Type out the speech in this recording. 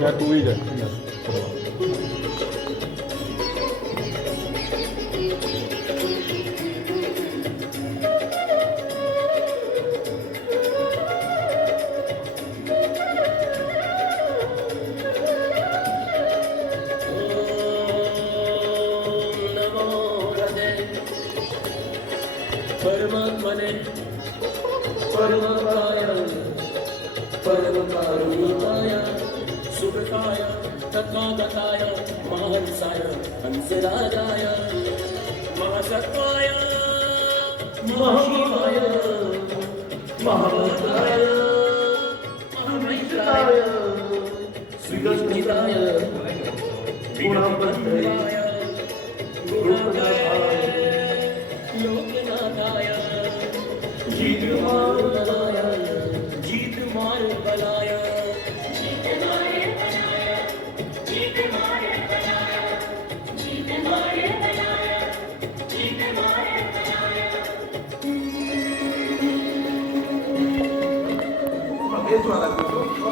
या तू ही जा थोडं. परमात्मने परमकाय परमकारुणिकाय सुखकाय तथागताय महांसाय हंसराजाय महासत्वाय महाशिवाय महाभद्राय महामैत्राय श्रीगणिताय गुणबंधनाय गुणनाथाय लोकनाथाय जीत मार बलाय Mesmo ela